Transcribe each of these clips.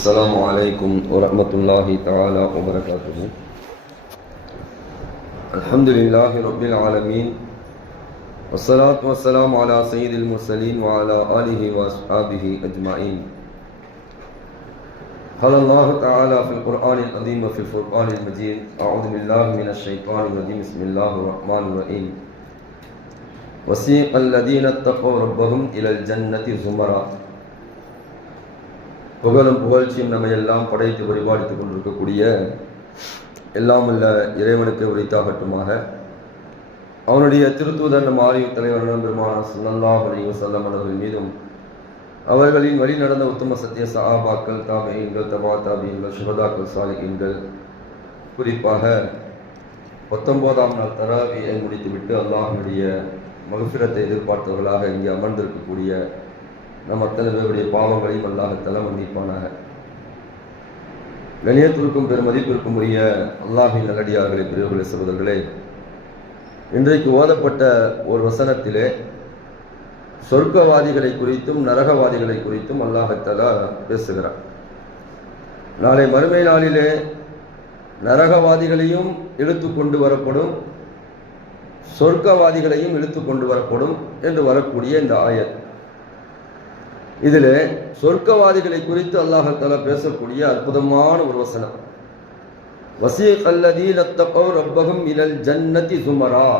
السلام علیکم ورحمۃ اللہ تعالی وبرکاتہ الحمد للہ رب العالمین والصلاة والسلام على سید المرسلین وعلى آلہ واصحابہ اجمعین قال اللہ تعالی فی القرآن العظیم وفی الفرقان المجید اعوذ باللہ من الشیطان الرجیم بسم اللہ الرحمن الرحیم وسیق الذین اتقوا ربهم الى الجنة زمرہ புகழும் புகழ்ச்சியும் நம்மை எல்லாம் படைத்து பரிபாலித்துக் கொண்டிருக்கக்கூடிய எல்லாம் உள்ள இறைவனுக்கு உரித்தாகட்டுமாக. அவனுடைய திருத்துவதன் நம் தலைவர் பெருமான சுல்லல்லாஹ் அலைஹி செல்லம் அவர்கள் மீதும் அவர்களின் வழி நடந்த உத்தம சத்திய சஹாபாக்கள் தாபியங்கள் தபா தாபியங்கள் சுபதாக்கள் சாலிகீன்கள் குறிப்பாக பத்தொன்பதாம் நாள் தராவியை முடித்துவிட்டு அல்லாஹனுடைய மகஃபிரத்தை எதிர்பார்த்தவர்களாக இங்கே அமர்ந்திருக்கக்கூடிய நம் அத்தனை பேருடைய பாவங்களையும் அல்லாஹத்தல மன்னிப்பானாக. கணியத்திற்கும் பெருமதிப்பிற்கும் உரிய அல்லாஹின் நல்லடியார்களே பிரிவுகளை சகோதரர்களே இன்றைக்கு ஓதப்பட்ட ஒரு வசனத்திலே சொர்க்கவாதிகளை குறித்தும் நரகவாதிகளை குறித்தும் அல்லாஹத்தலா பேசுகிறார். நாளை மறுமை நாளிலே நரகவாதிகளையும் இழுத்து கொண்டு வரப்படும் சொர்க்கவாதிகளையும் இழுத்து கொண்டு வரப்படும் என்று வரக்கூடிய இந்த ஆயத். இதில் சொர்க்கவாதிகளை குறித்து அல்லாஹால பேசக்கூடிய அற்புதமான ஒரு வசனம். வசிய கல்லதீன் ரப்பகம் இனல் ஜன்னதி சுமரா.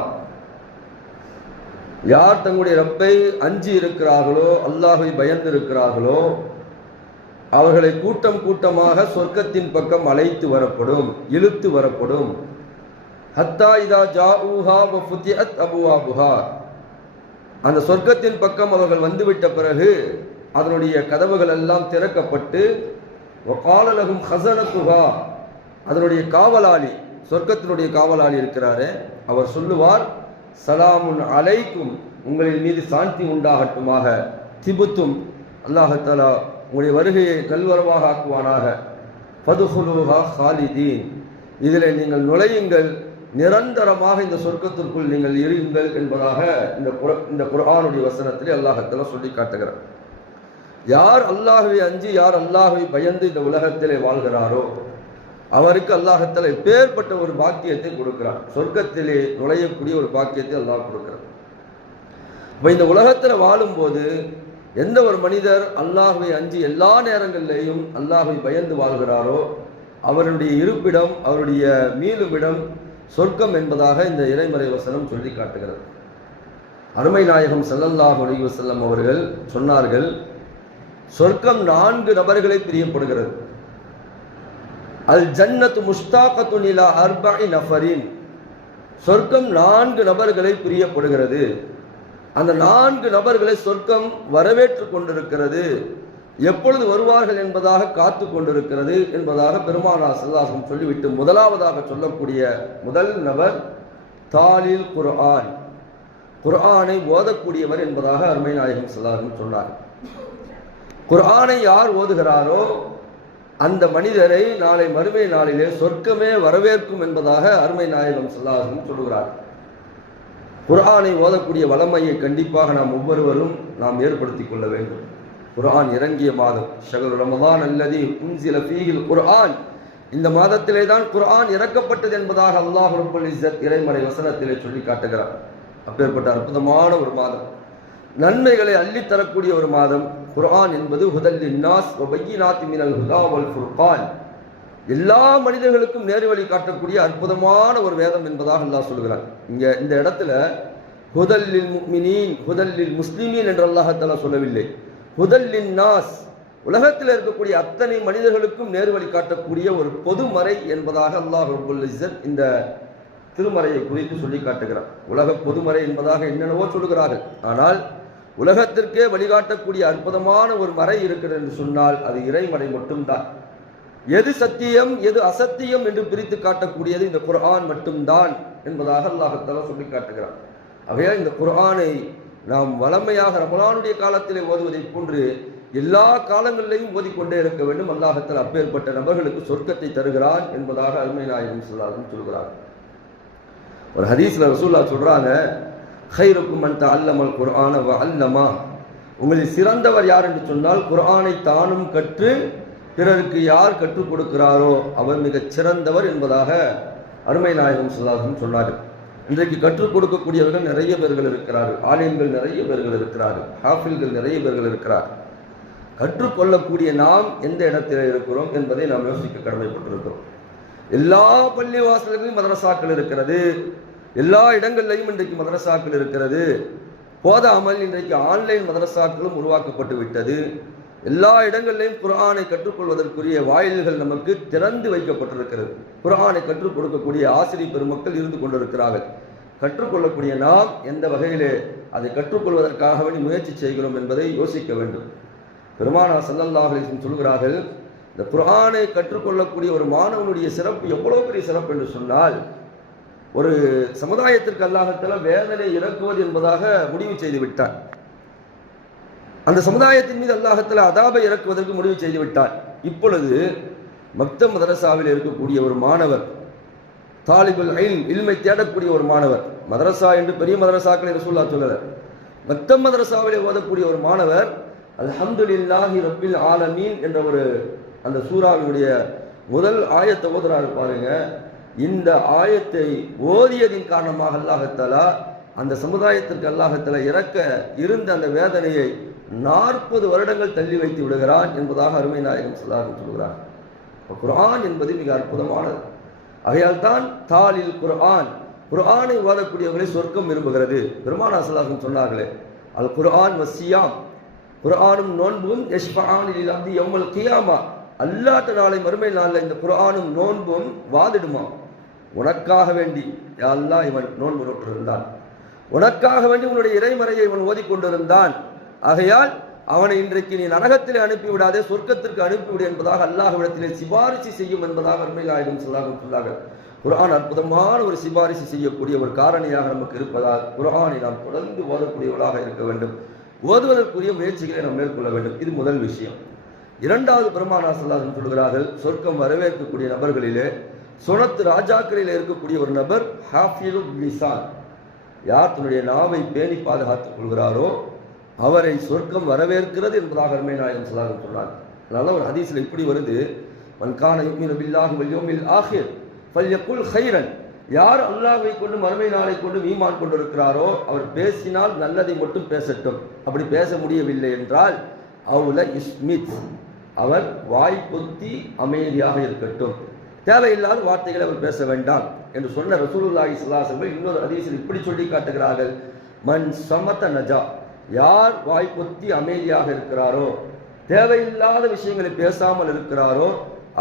யார் தங்களுடைய ரப்பை அஞ்சி இருக்கிறார்களோ அல்லாஹை பயந்து இருக்கிறார்களோ அவர்களை கூட்டம் கூட்டமாக சொர்க்கத்தின் பக்கம் அழைத்து வரப்படும் இழுத்து வரப்படும். ஹத்தா இதா ஜா ஊஹா ஃபுத்தியத் அபுவாபுஹா. அந்த சொர்க்கத்தின் பக்கம் அவர்கள் வந்துவிட்ட பிறகு அதனுடைய கதவுகள் எல்லாம் திறக்கப்பட்டு காலலகும் ஹசனத்துகா அதனுடைய காவலாளி சொர்க்கத்தினுடைய காவலாளி இருக்கிறாரு அவர் சொல்லுவார் சலாமுன் அலைக்கும் உங்களின் மீது சாந்தி உண்டாகட்டுமாக திபுத்தும் அல்லாஹாலா உங்களுடைய வருகையை கல்வரமாக ஆக்குவானாக. பதுகுலுஹா ஹாலிதீன். இதில் நீங்கள் நுழையுங்கள் நிரந்தரமாக இந்த சொர்க்கத்திற்குள் நீங்கள் இருங்கள் என்பதாக இந்த குர இந்த குரானுடைய வசனத்திலே அல்லாஹத்தலா சொல்லி காட்டுகிறார் யார் அல்லாஹுவை அஞ்சு யார் அல்லாஹுவை பயந்து இந்த உலகத்திலே வாழ்கிறாரோ அவருக்கு அல்லாஹத்தில் பேர்பட்ட ஒரு பாக்கியத்தை கொடுக்கிறார் சொர்க்கத்திலே நுழையக்கூடிய ஒரு பாக்கியத்தை அல்லாஹ் கொடுக்கிறார் இப்போ இந்த உலகத்தில் வாழும்போது எந்த ஒரு மனிதர் அல்லாஹுவை அஞ்சு எல்லா நேரங்களிலேயும் அல்லாஹுவை பயந்து வாழ்கிறாரோ அவருடைய இருப்பிடம் அவருடைய மீளுமிடம் சொர்க்கம் என்பதாக இந்த இறைமறை வசனம் சொல்லி காட்டுகிறது. அருமை நாயகம் செல்லல்லாஹ் அலி அவர்கள் சொன்னார்கள் சொர்க்கம் நான்கு நபர்களை பிரியப்படுகிறது. அல் ஜன்னத் முஸ்தாகத்து நிலா அர்பாய் நஃபரின். சொர்க்கம் நான்கு நபர்களை பிரியப்படுகிறது. அந்த நான்கு நபர்களை சொர்க்கம் வரவேற்று கொண்டிருக்கிறது. எப்பொழுது வருவார்கள் என்பதாக காத்து கொண்டிருக்கிறது என்பதாக பெருமானா சல்லாசம் சொல்லிவிட்டு முதலாவதாக சொல்லக்கூடிய முதல் நபர் தாலில் குர்ஆன். குர்ஆனை ஓதக்கூடியவர் என்பதாக அருமை நாயகம் சல்லாசம் சொன்னார். குர்ஆனை யார் ஓதுகிறாரோ அந்த மனிதரை நாளை மறுமை நாளிலே சொர்க்கமே வரவேற்கும் என்பதாக அருமை நாயகம் சொல்லாசன் சொல்லுகிறார். குர்ஆனை ஓதக்கூடிய வளமையை கண்டிப்பாக நாம் ஒவ்வொருவரும் நாம் ஏற்படுத்திக் கொள்ள வேண்டும். குர்ஆன் இறங்கிய மாதம் ஷகர் ரமதான் அல்லது குன்சில ஃபீகில் குர்ஆன். இந்த மாதத்திலே தான் குர்ஆன் இறக்கப்பட்டது என்பதாக அல்லாஹ் ரபுல் இறைமறை வசனத்திலே சொல்லி காட்டுகிறார். அப்பேற்பட்ட அற்புதமான ஒரு மாதம். நன்மைகளை அள்ளித்தரக்கூடிய ஒரு மாதம். குர்ஆன் என்பது ஹுதல் நாஸ் வபையினாத்தி மினல் ஹுதா வல் ஃபுர்கான். எல்லா மனிதர்களுக்கும் நேர் வழி காட்டக்கூடிய அற்புதமான ஒரு வேதம் என்பதாக அல்லாஹ் சொல்கிறார் இங்கே இந்த இடத்துல ஹுதல்லில் முக்மினீன் ஹுதல்லில் முஸ்லிமீன் என்று அல்லாஹத்தாலா சொல்லவில்லை. ஹுதல்லின் நாஸ் உலகத்தில் இருக்கக்கூடிய அத்தனை மனிதர்களுக்கும் நேர்வழி காட்டக்கூடிய ஒரு பொதுமறை என்பதாக அல்லாஹ் ரபுல் இந்த திருமறையை குறித்து சொல்லி காட்டுகிறார் உலக பொதுமறை என்பதாக என்னென்னவோ சொல்கிறார்கள் ஆனால் உலகத்திற்கே வழிகாட்டக்கூடிய அற்புதமான ஒரு மறை இருக்கிறது என்று சொன்னால் அது இறைமறை மட்டும்தான். எது சத்தியம் எது அசத்தியம் என்று பிரித்து காட்டக்கூடியது இந்த குர்ஆன் மட்டும்தான் என்பதாக அல்லாஹத்தாலா சொல்லி காட்டுகிறான். ஆகையால் இந்த குர்ஆனை நாம் வளமையாக ரமலானுடைய காலத்திலே ஓதுவதைப் போன்று எல்லா காலங்களிலையும் ஓதிக்கொண்டே இருக்க வேண்டும். அல்லாஹத்தில் அப்பேற்பட்ட நபர்களுக்கு சொர்க்கத்தை தருகிறான் என்பதாக அருமை நாயகம் சொல்லாரும் சொல்கிறார் ஒரு ஹதீஸ்ல ரசூல்லா சொல்றாங்க ஹைருக்கும் மன் அல்லமல் குர்ஆன வ அல்லமா. உங்களில் சிறந்தவர் யார் என்று சொன்னால் குர்ஆனை தானும் கற்று பிறருக்கு யார் கற்றுக் கொடுக்கிறாரோ அவர் மிகச் சிறந்தவர் என்பதாக அருமை நாயகம் சொல்லாசன் சொன்னார்கள். இன்றைக்கு கற்றுக் கொடுக்கக்கூடியவர்கள் நிறைய பேர்கள் இருக்கிறார்கள். ஆலயங்கள் நிறைய பேர்கள் இருக்கிறார்கள். ஹாஃபில்கள் நிறைய பேர்கள் இருக்கிறார் கற்றுக்கொள்ளக்கூடிய நாம் எந்த இடத்தில் இருக்கிறோம் என்பதை நாம் யோசிக்க கடமைப்பட்டிருக்கிறோம். எல்லா பள்ளி வாசல்களிலும் மதரசாக்கள் இருக்கிறது. எல்லா இடங்கள்லையும் இன்றைக்கு மதரசாக்கள் இருக்கிறது. போதாமல் இன்றைக்கு ஆன்லைன் மதரசாக்களும் உருவாக்கப்பட்டு விட்டது. எல்லா இடங்களிலும் குரானை கற்றுக்கொள்வதற்குரிய வாயில்கள் நமக்கு திறந்து வைக்கப்பட்டிருக்கிறது. குரானை கற்றுக் கொடுக்கக்கூடிய ஆசிரியர் பெருமக்கள் இருந்து கொண்டிருக்கிறார்கள். கற்றுக்கொள்ளக்கூடிய நாம் எந்த வகையிலே அதை கற்றுக்கொள்வதற்காக வேண்டி முயற்சி செய்கிறோம் என்பதை யோசிக்க வேண்டும். பெருமானா சல்லல்லாஹு சொல்கிறார்கள் இந்த குரானை கற்றுக்கொள்ளக்கூடிய ஒரு மாணவனுடைய சிறப்பு எவ்வளவு பெரிய சிறப்பு? என்று சொன்னால் ஒரு சமுதாயத்திற்கு அல்லாஹத்தில் வேதனை இறக்குவது என்பதாக முடிவு செய்து விட்டார் அந்த சமுதாயத்தின் மீது அல்லாஹத்தில் அதாபை இறக்குவதற்கு முடிவு செய்து விட்டார் இப்பொழுது மக்த மதரசாவில் இருக்கக்கூடிய ஒரு மாணவர் தாலிபுல் ஐல் இல்மை தேடக்கூடிய ஒரு மாணவர் மதரசா என்று பெரிய மதரசாக்களை ரசூல்லா சொல்லல. மக்த மதரசாவில் ஓதக்கூடிய ஒரு மாணவர் அல்ஹம்துலில்லாஹி ரப்பில் ஆலமீன் என்ற ஒரு அந்த சூறாவினுடைய முதல் ஆயத்தை ஓதுறாரு பாருங்க. இந்த ஆயத்தை ஓதியதின் காரணமாக அல்லாஹத்தாலா அந்த சமுதாயத்திற்கு அல்லாஹத்தாலா இறக்க இருந்த அந்த வேதனையை நாற்பது வருடங்கள் தள்ளி வைத்து விடுகிறான் என்பதாக அருமை நாயகம் சொல்லார்கள் சொல்கிறார். குரான் என்பது மிக அற்புதமானது. ஆகையால் தான் தாலில் குர்ஆன் குர்ஆனை ஓதக்கூடியவர்களை சொர்க்கம் விரும்புகிறது. பெருமானா சொல்லாசன் சொன்னார்களே அல் குர்ஆன் வசியாம் குர்ஆனும் நோன்பும் யஷ்பானில் அப்தி எவ்வளவு கியாமா. அல்லாத நாளை மறுமை நாளில் இந்த குரானும் நோன்பும் வாதிடுமா? உனக்காக வேண்டி. யாரெல்லாம் இவன் நோன்பு நோற்றிருந்தான். உனக்காக வேண்டி உன்னுடைய இறைமறையை இவன் ஓதிக்கொண்டிருந்தான். ஆகையால் அவனை இன்றைக்கு நீ நரகத்தில் அனுப்பிவிடாதே சொர்க்கத்திற்கு அனுப்பிவிடு என்பதாக அல்லாஹ்விடத்திலே சிபாரிசு செய்யும் என்பதாக அருமையில் சொல்லாக சொல்லாகும் சொல்லார்கள் அற்புதமான ஒரு சிபாரிசு செய்யக்கூடிய ஒரு காரணியாக நமக்கு இருப்பதால் குரானை நாம் தொடர்ந்து ஓதக்கூடியவர்களாக இருக்க வேண்டும். ஓதுவதற்குரிய முயற்சிகளை நாம் மேற்கொள்ள வேண்டும். இது முதல் விஷயம். இரண்டாவது பெருமானா சொல்லாதன் சொல்கிறார்கள் சொர்க்கம் வரவேற்கக்கூடிய நபர்களிலே சுனத்து ராஜாக்களில் இருக்கக்கூடிய ஒரு நபர் ஹாஃபிலு லிசான் யார் தன்னுடைய நாவை பேணி பாதுகாத்துக் கொள்கிறாரோ அவரை சொர்க்கம் வரவேற்கிறது என்பதாக அருமை நாயகன் சொல்லாதன் சொன்னார் அதனால ஒரு ஹதீஸில் இப்படி வருது மன்கான யுக்மினு பில்லாஹி வல்யோமில் ஆஹிர் பல்யக்குல் ஹைரன் யார் அல்லாஹை கொண்டு மறுமை நாளை கொண்டு ஈமான் கொண்டிருக்கிறாரோ அவர் பேசினால் நல்லதை மட்டும் பேசட்டும். அப்படி பேச முடியவில்லை என்றால் அவுல இஸ்மித். அவர் வாய் பொத்தி அமைதியாக இருக்கட்டும். தேவையில்லாத வார்த்தைகளை அவர் பேச வேண்டாம் என்று சொன்ன ரசூலுல்லாஹி ஸல்லல்லாஹு இன்னொரு அதிசயம் இப்படி சொல்லி காட்டுகிறார்கள். மன் சமத நஜா யார் வாய் பொத்தி அமைதியாக இருக்கிறாரோ தேவையில்லாத விஷயங்களை பேசாமல் இருக்கிறாரோ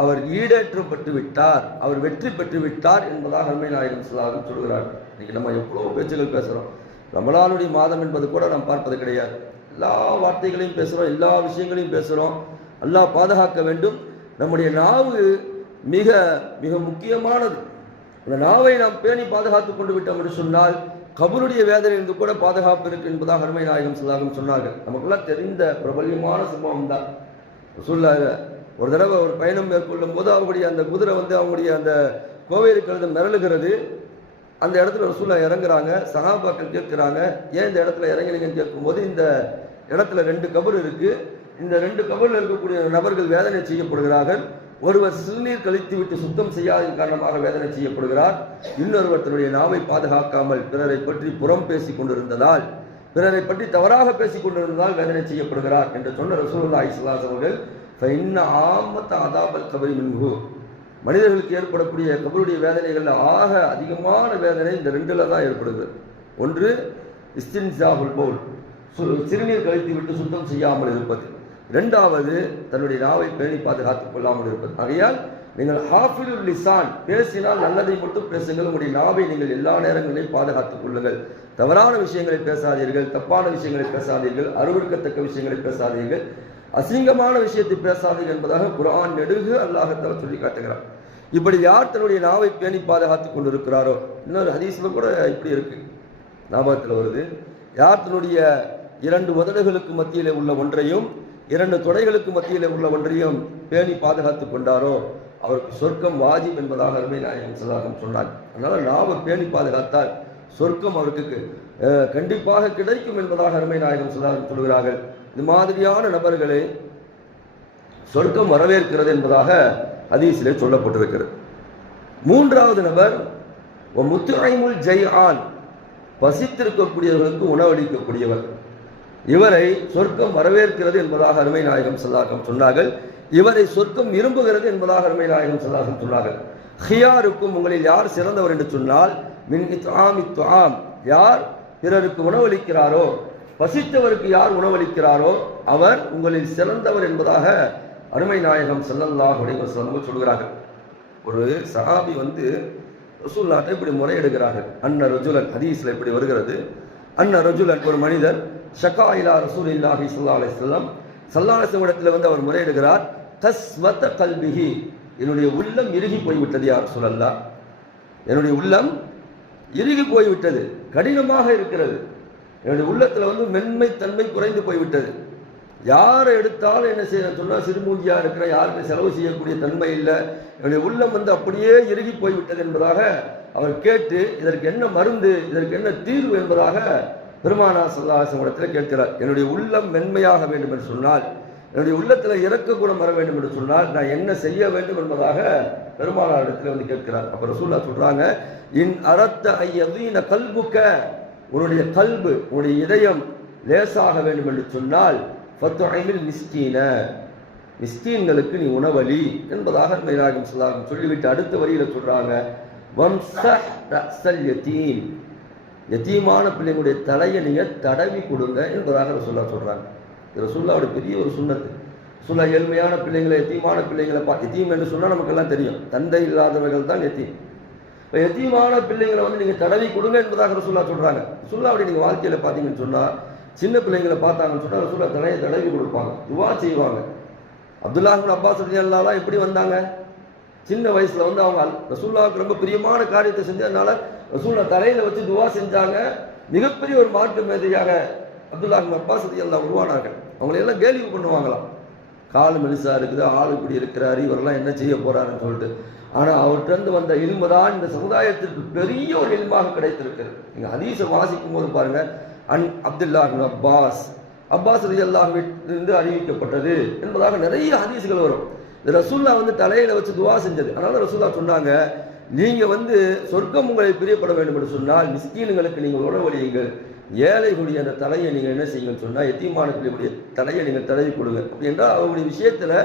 அவர் ஈடேற்றப்பட்டு விட்டார் அவர் வெற்றி பெற்று விட்டார் என்பதாக அருமை நாயகன் சொல்லாகும் சொல்கிறார். இன்னைக்கு நம்ம எவ்வளோ பேச்சுகள் பேசுகிறோம் ரமலானுடைய மாதம் என்பது கூட நாம் பார்ப்பது கிடையாது. எல்லா வார்த்தைகளையும் பேசுகிறோம் எல்லா விஷயங்களையும் பேசுகிறோம் அல்லாஹ் பாதுகாக்க வேண்டும். நம்முடைய நாவு மிக மிக முக்கியமானது. அந்த நாவை நாம் பேணி பாதுகாத்து கொண்டு விட்டோம் என்று சொன்னால் கபருடைய வேதனையிலிருந்து கூட பாதுகாப்பு இருக்கு என்பதாக அருமை நாயகம் சொல்லாகும் சொன்னார்கள். நமக்கெல்லாம் தெரிந்த பிரபல்யமான சம்பவம் தான் சொல்லாங்க ஒரு தடவை ஒரு பயணம் மேற்கொள்ளும் போது அவங்களுடைய அந்த குதிரை வந்து அவங்களுடைய அந்த கோவையில் கழுத மிரளுகிறது. அந்த இடத்துல ரசூல்லா இறங்குறாங்க. சகாபாக்கள் கேட்குறாங்க ஏன் இந்த இடத்துல இறங்கினீங்கன்னு கேட்கும்போது இந்த இடத்துல ரெண்டு கபர் இருக்குது இந்த ரெண்டு கபரில் இருக்கக்கூடிய நபர்கள் வேதனை செய்யப்படுகிறார்கள். ஒருவர் சிறுநீர் கழித்து விட்டு சுத்தம் செய்யாததன் காரணமாக வேதனை செய்யப்படுகிறார். இன்னொருவர் தன்னுடைய நாவை பாதுகாக்காமல் பிறரை பற்றி புறம் பேசி கொண்டிருந்ததால் பிறரை பற்றி தவறாக பேசிக் கொண்டிருந்ததால் வேதனை செய்யப்படுகிறார் என்று சொன்ன ரசூல்லா இஸ்லாஸ் அவர்கள் ஆமத்த அதாபல் கபரி மின்ஹு. மனிதர்களுக்கு ஏற்படக்கூடிய கபருடைய வேதனைகளில் ஆக அதிகமான வேதனை இந்த ரெண்டுல தான் ஏற்படுகிறது ஒன்று இஸ்தின்சாபுல் பவுல். சு- சிறுநீர் கழித்து விட்டு சுத்தம் செய்யாமல் இருப்பது. ரெண்டாவது தன்னுடைய நாவை பேணி பாதுகாத்துக் கொள்ளாமல் இருப்பது. ஆகையால் நீங்கள் ஹாஃபிலுல் லிசான் பேசினால் நல்லதை மட்டும் பேசுங்கள். உங்களுடைய நாவை நீங்கள் எல்லா நேரங்களிலும் பாதுகாத்துக் கொள்ளுங்கள். தவறான விஷயங்களை பேசாதீர்கள் தப்பான விஷயங்களை பேசாதீர்கள் அருவருக்கத்தக்க விஷயங்களை பேசாதீர்கள் அசிங்கமான விஷயத்தை பேசாதீர்கள் என்பதாக குரான் நெடுகு அல்லாஹத்தால சொல்லி காட்டுகிறார் இப்படி யார் தன்னுடைய நாவை பேணி பாதுகாத்துக் கொண்டிருக்கிறாரோ? இன்னொரு ஹதீஸ்ல கூட இப்படி இருக்கு. ஞாபகத்தில் வருது. யார் தன்னுடைய இரண்டு உதடுகளுக்கு மத்தியிலே உள்ள ஒன்றையும் இரண்டு தொடைகளுக்கு மத்தியில் உள்ள ஒன்றையும் பேணி பாதுகாத்துக் கொண்டாரோ? அவருக்கு சொர்க்கம் வாஜிப் என்பதாக அருமை நாயகம் சதாகம் சொன்னார். அதனால் லாபம் பேணி பாதுகாத்தால் சொர்க்கம் அவருக்கு கண்டிப்பாக கிடைக்கும் என்பதாக அருமை நாயகம் சதாகம் சொல்கிறார்கள். இது மாதிரியான நபர்களை சொர்க்கம் வரவேற்கிறது என்பதாக அதீசிலே சொல்லப்பட்டிருக்கிறது. மூன்றாவது நபர் முத்துராய்முல் ஜெய் ஆன் பசித்திருக்கக்கூடியவர்களுக்கு உணவளிக்கக்கூடியவர். இவரை சொர்க்கம் வரவேற்கிறது என்பதாக அருமை நாயகம் செல்லாகம் சொன்னார்கள். இவரை சொர்க்கம் விரும்புகிறது என்பதாக அருமை நாயகம் செல்லாகம் சொன்னார்கள். ஹியாருக்கும் உங்களில் யார் சிறந்தவர் என்று சொன்னால் மின் இத்ஆமி துஆம் யார் பிறருக்கு உணவளிக்கிறாரோ பசித்தவருக்கு யார் உணவளிக்கிறாரோ அவர் உங்களில் சிறந்தவர் என்பதாக அருமை நாயகம் ஸல்லல்லாஹு அலைஹி சொல்கிறார்கள். ஒரு சஹாபி வந்து ரசூல்லாட்டை இப்படி முறையிடுகிறார்கள். அன்ன ரஜுலன் ஹதீஸ்ல இப்படி வருகிறது. அன்ன ரஜுலன் ஒரு மனிதர் ஷக்கா இலா ரசூல் இல்லாஹி சல்லா அலிஸ்லாம் சல்லாஹம் இடத்துல வந்து அவர் முறையிடுகிறார். தஸ்வத கல்பிஹி. என்னுடைய உள்ளம் இறுகி போய்விட்டது யார் சொல்லல்லா என்னுடைய உள்ளம் இறுகி போய்விட்டது. கடினமாக இருக்கிறது. என்னுடைய உள்ளத்தில் வந்து மென்மை தன்மை குறைந்து போய்விட்டது. யாரை எடுத்தாலும் என்ன செய்ய சொன்னால் சிறுமூங்கியாக இருக்கிற யாருமே செலவு செய்யக்கூடிய தன்மை இல்லை. என்னுடைய உள்ளம் வந்து அப்படியே இறுகி போய்விட்டது என்பதாக அவர் கேட்டு இதற்கு என்ன மருந்து இதற்கு என்ன தீர்வு என்பதாக பெருமானா சல்லாசம் இடத்தில் கேட்கிறார் என்னுடைய உள்ளம் மென்மையாக வேண்டும் என்று சொன்னால் என்னுடைய உள்ளத்தில் இறக்க குணம் வர வேண்டும் என்று சொன்னால் நான் என்ன செய்ய வேண்டும் என்பதாக பெருமானார் இடத்துல வந்து கேட்கிறார். அப்புறம் ரசூல்லா சொல்றாங்க இன் அறத்த ஐயதீன கல்புக்க உன்னுடைய கல்பு உன்னுடைய இதயம் லேசாக வேண்டும் என்று சொன்னால் பத்துமில் மிஸ்கீன மிஸ்கீன்களுக்கு நீ உணவலி என்பதாக மைராகம் சொல்லாகும் சொல்லிவிட்டு அடுத்த வரியில் சொல்றாங்க வம்சல்யத்தீன் எத்தியமான பிள்ளைங்களுடைய தலையை நீங்கள் தடவி கொடுங்க என்பதாக ரசுல்லா சொல்கிறாங்க இது ரசூல்லாவோட பெரிய ஒரு சுண்ணத்து. சுல்லா ஏழ்மையான பிள்ளைங்களை எத்தீமான பிள்ளைங்களை பா எத்தீம் என்று சொன்னால் நமக்கெல்லாம் தெரியும். தந்தை இல்லாதவர்கள் தான் எத்தீம் இப்போ எத்தீமான பிள்ளைங்களை வந்து நீங்கள் தடவி கொடுங்க என்பதாக ரசுல்லா சொல்கிறாங்க சுல்லாவுடைய அப்படி வாழ்க்கையில் பார்த்தீங்கன்னு சொன்னால் சின்ன பிள்ளைங்களை பார்த்தாங்கன்னு சொன்னால் ரசூல்லா தலையை தடவி கொடுப்பாங்க. துவா செய்வாங்க. அப்துல்லாஹின் அப்பாஸ் ரலியல்லாஹு எப்படி வந்தாங்க? சின்ன வயசில் வந்து அவங்க அல்- ரசூல்லாவுக்கு ரொம்ப பிரியமான காரியத்தை செஞ்சதுனால ரசூல்லா தலையில வச்சு துவா செஞ்சாங்க. மிகப்பெரிய ஒரு மாற்று மேதையாக அப்துல்லா அப்பாஸ் எல்லாம் உருவானார்கள். அவங்களை எல்லாம் கேள்வி பண்ணுவாங்களாம். கால் மெலிசா இருக்குது ஆள் இப்படி இருக்கிறாரு இவரெல்லாம் என்ன செய்ய போறாருன்னு சொல்லிட்டு. ஆனா அவர்கிட்ட வந்த இல்மு தான் இந்த சமுதாயத்திற்கு பெரிய ஒரு இல்மாக கிடைத்திருக்கிறது. நீங்க ஹதீஸை வாசிக்கும் போது பாருங்க. அன் அப்துல்லாஹின் அப்பாஸ் அப்பாஸ் இருந்து அறிவிக்கப்பட்டது என்பதாக நிறைய ஹதீஸுகள் வரும். இந்த ரசூல்லா வந்து தலையில வச்சு துவா செஞ்சது. அதனால ரசூல்லா சொன்னாங்க நீங்க வந்து சொர்க்கம் உங்களை பிரியப்பட வேண்டும் என்று சொன்னால் மிஸ்கீன்களுக்கு நீங்கள் உணவழியுங்கள் ஏழைகளுடைய அந்த தலையை நீங்கள் என்ன செய்யுங்கன்னு சொன்னால் எத்தீமான தலையை நீங்கள் தடவி கொடுங்க. அப்படி என்றால் அவங்களுடைய விஷயத்தில்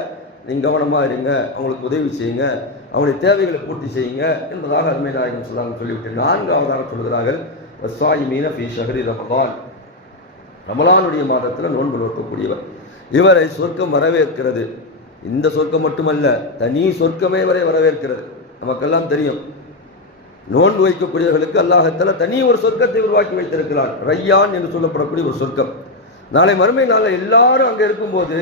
நீங்கள் கவனமாக இருங்க அவங்களுக்கு உதவி செய்யுங்க அவனுடைய தேவைகளை பூர்த்தி செய்யுங்க என்பதாக அருமை நாயகம் சொல்லாங்க சொல்லிவிட்டு நான்காவதாக சொல்கிறார்கள் மீன ஃபி ஷஹரி ரமலான். ரமலானுடைய மாதத்தில் நோன்பு நோக்கக்கூடியவர். இவரை சொர்க்கம் வரவேற்கிறது. இந்த சொர்க்கம் மட்டுமல்ல தனி சொர்க்கமே வரை வரவேற்கிறது. நமக்கெல்லாம் தெரியும். நோன்பு வைக்கக்கூடியவர்களுக்கு அல்லாஹத்தில் தனி ஒரு சொர்க்கத்தை உருவாக்கி வைத்திருக்கிறான். ரையான் என்று சொல்லப்படக்கூடிய ஒரு சொர்க்கம். நாளை மறுமை நாளில் எல்லாரும் அங்கே இருக்கும்போது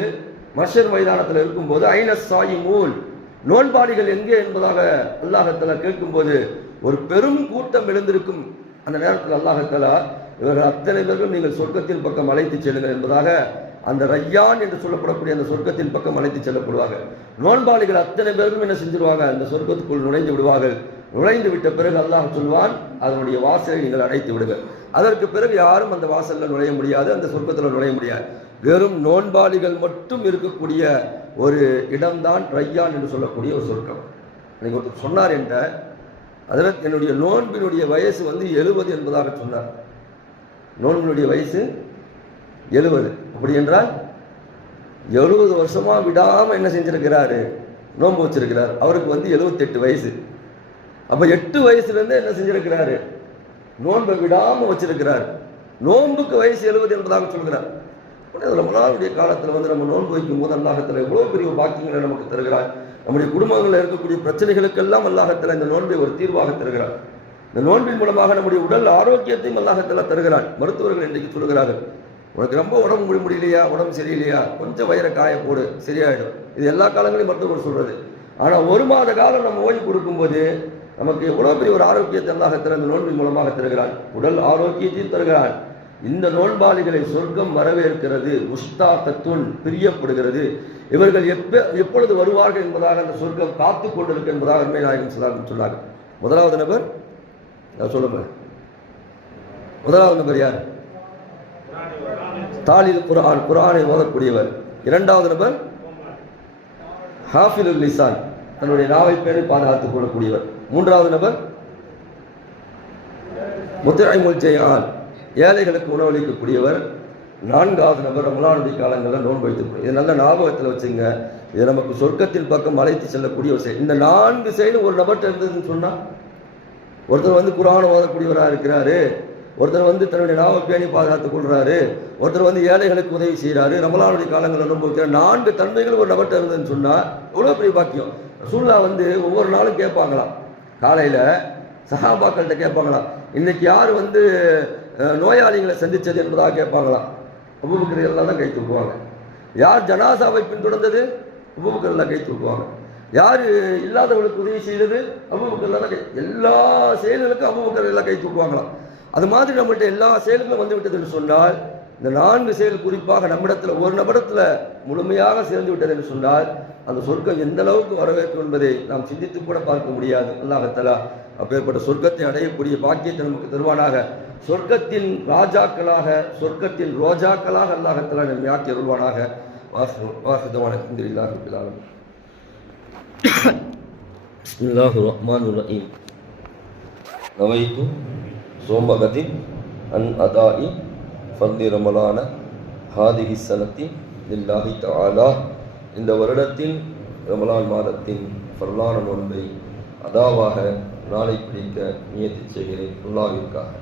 மஷர் மைதானத்தில் இருக்கும்போது ஐனஸ் சாயி மூல். நோன்பாடிகள் எங்கே என்பதாக அல்லாஹத்தில் கேட்கும்போது ஒரு பெரும் கூட்டம் எழுந்திருக்கும். அந்த நேரத்தில் அல்லாஹத்தலா இவர்கள் அத்தனை பேர்களும் நீங்கள் சொர்க்கத்தின் பக்கம் அழைத்து செல்லுங்கள் என்பதாக அந்த ரையான் என்று சொல்லப்படக்கூடிய அந்த சொர்க்கத்தின் பக்கம் அழைத்து செல்லப்படுவாங்க நோன்பாளிகள் அத்தனை பேரும் என்ன செஞ்சிருவாங்க அந்த சொர்க்கத்துக்குள் நுழைந்து விடுவார்கள். நுழைந்து விட்ட பிறகு அல்லாஹ் சொல்வான் அதனுடைய வாசலை நீங்கள் அடைத்து விடுங்கள். அதற்கு பிறகு யாரும் அந்த வாசலில் நுழைய முடியாது அந்த சொர்க்கத்தில் நுழைய முடியாது. வெறும் நோன்பாளிகள் மட்டும் இருக்கக்கூடிய ஒரு இடம்தான் ரையான் என்று சொல்லக்கூடிய ஒரு சொர்க்கம். நீங்கள் ஒருத்தர் சொன்னார் என்ற அதில் என்னுடைய நோன்பினுடைய வயசு வந்து எழுபது என்பதாக சொன்னார். நோன்பினுடைய வயசு எழுபது அப்படி என்றால் எழுபது வருஷமாக விடாமல் என்ன செஞ்சுருக்கிறாரு? நோன்பு வச்சிருக்கிறார். அவருக்கு வந்து 78 வயசு. அப்போ எட்டு வயசுலேருந்து என்ன செஞ்சுருக்கிறாரு? நோன்பை விடாமல் வச்சிருக்கிறார். நோன்புக்கு வயசு எழுபது என்பதாக சொல்கிறார். உடனே ரமலானுடைய காலத்தில் வந்து நம்ம நோன்பு வைக்கும் போது அல்லாஹத்தில் எவ்வளோ பெரிய பாக்கியங்களை நமக்கு தருகிறார். நம்முடைய குடும்பங்களில் இருக்கக்கூடிய பிரச்சனைகளுக்கெல்லாம் அல்லாஹத்தில் இந்த நோன்பை ஒரு தீர்வாக தருகிறார். இந்த நோன்பின் மூலமாக நம்முடைய உடல் ஆரோக்கியத்தையும் அல்லாஹத்தில் தருகிறான். மருத்துவர்கள் இன்றைக்கு சொல்கிறார்கள் உனக்கு ரொம்ப உடம்பு முடி முடியலையா உடம்பு சரியில்லையா? கொஞ்சம் வயிறை காய போடு சரியாயிடும். இது எல்லா காலங்களையும் மருத்துவர் சொல்கிறது ஆனால் ஒரு மாத காலம் நம்ம ஓய்வு கொடுக்கும்போது நமக்கு எவ்வளோ பெரிய ஒரு ஆரோக்கியத்தை அல்லாஹத்தில் இந்த நோன்பின் மூலமாக தருகிறான். உடல் ஆரோக்கியத்தையும் தருகிறான். இந்த நோன்பாளிகளை சொர்க்கம் வரவேற்கிறது முஸ்தாக்கத்துன் பிரியப்படுகிறது. இவர்கள் எப்ப எப்பொழுது வருவார்கள் என்பதாக அந்த சொர்க்கம் காத்து கொண்டிருக்கு என்பதாக அருமை நாயகம் சொல்லாங்க சொன்னாங்க முதலாவது நபர் நான் சொல்லுங்க முதலாவது நபர் யார்? தாலில் குரான் குரானை ஓதக்கூடியவர். இரண்டாவது நபர் ஹாஃபிலுல் லிசான். தன்னுடைய நாவை பேணி பாதுகாத்துக் கொள்ளக்கூடியவர். மூன்றாவது நபர் முத்திரைமுல் ஜெயான் ஏழைகளுக்கு உணவளிக்கக்கூடியவர். நான்காவது நபர் ரமலானுடைய காலங்களில் நோன்பு வைத்துக்கூடிய இது நல்ல ஞாபகத்தில் வச்சுங்க. இது நமக்கு சொர்க்கத்தின் பக்கம் அழைத்து செல்லக்கூடிய ஒரு செயல். இந்த நான்கு செயலும் ஒரு நபர்கிட்ட இருந்ததுன்னு சொன்னால் ஒருத்தர் வந்து குரான ஓதக்கூடியவராக இருக்கிறாரு. ஒருத்தர் வந்து தன்னுடைய நாவை பேணி பாதுகாத்துக் கொள்கிறாரு ஒருத்தர் வந்து ஏழைகளுக்கு உதவி செய்கிறாரு ரமலானுடைய காலங்களில் நோன்பு நான்கு தன்மைகள் ஒரு நபர்கிட்ட இருந்ததுன்னு சொன்னால் எவ்வளோ பெரிய பாக்கியம். ரசூல்லா வந்து ஒவ்வொரு நாளும் கேட்பாங்களாம். காலையில் சஹாபாக்கள்கிட்ட கேட்பாங்களாம். இன்னைக்கு யார் வந்து நோயாளிகளை சந்தித்தது என்பதாக கேட்பாங்களாம். அபூபக்கர் எல்லாம் தான் கை தூக்குவாங்க. யார் ஜனாசாவை பின்தொடர்ந்தது? அபூபக்கர் கை தூக்குவாங்க. யார் இல்லாதவர்களுக்கு உதவி செய்தது? அபுபக்கர்லாம் கை எல்லா செயல்களுக்கும் அபுபக்கர் எல்லாம் கை தூக்குவாங்களாம். அது மாதிரி நம்மள்கிட்ட எல்லா செயல்களும் வந்து விட்டதுன்னு சொன்னால் இந்த நான்கு செயல் குறிப்பாக நம்மிடத்தில் ஒரு நபரத்தில் முழுமையாக சேர்ந்து விட்டது என்று சொன்னால் அந்த சொர்க்கம் எந்த அளவுக்கு வரவேற்கும் என்பதை நாம் சிந்தித்து கூட பார்க்க முடியாது அல்லாஹத்தலா அப்பேற்பட்ட சொர்க்கத்தை அடையக்கூடிய பாக்கியத்தை நமக்கு தருவானாக சொர்க்கத்தின் ராஜாக்களாக சொர்க்கத்தின் ரோஜாக்களாக அல்லாஹத்தலா நம்மை ஆக்கி அருள்வானாக வாசு வாசுதமான இல்லாஹ் பிலாலும் بسم الله الرحمن الرحيم نويت صوم غد عن أداء ஃபல்லி ரமலான ஹாதிஹி சனத்தி லில்லாஹி தாலா இந்த வருடத்தில் ரமலான் மாதத்தின் ஃபர்லான நோன்பை அதாவாக நாளை பிடிக்க முயற்சி செய்கிறேன். உள்ளாவிற்காக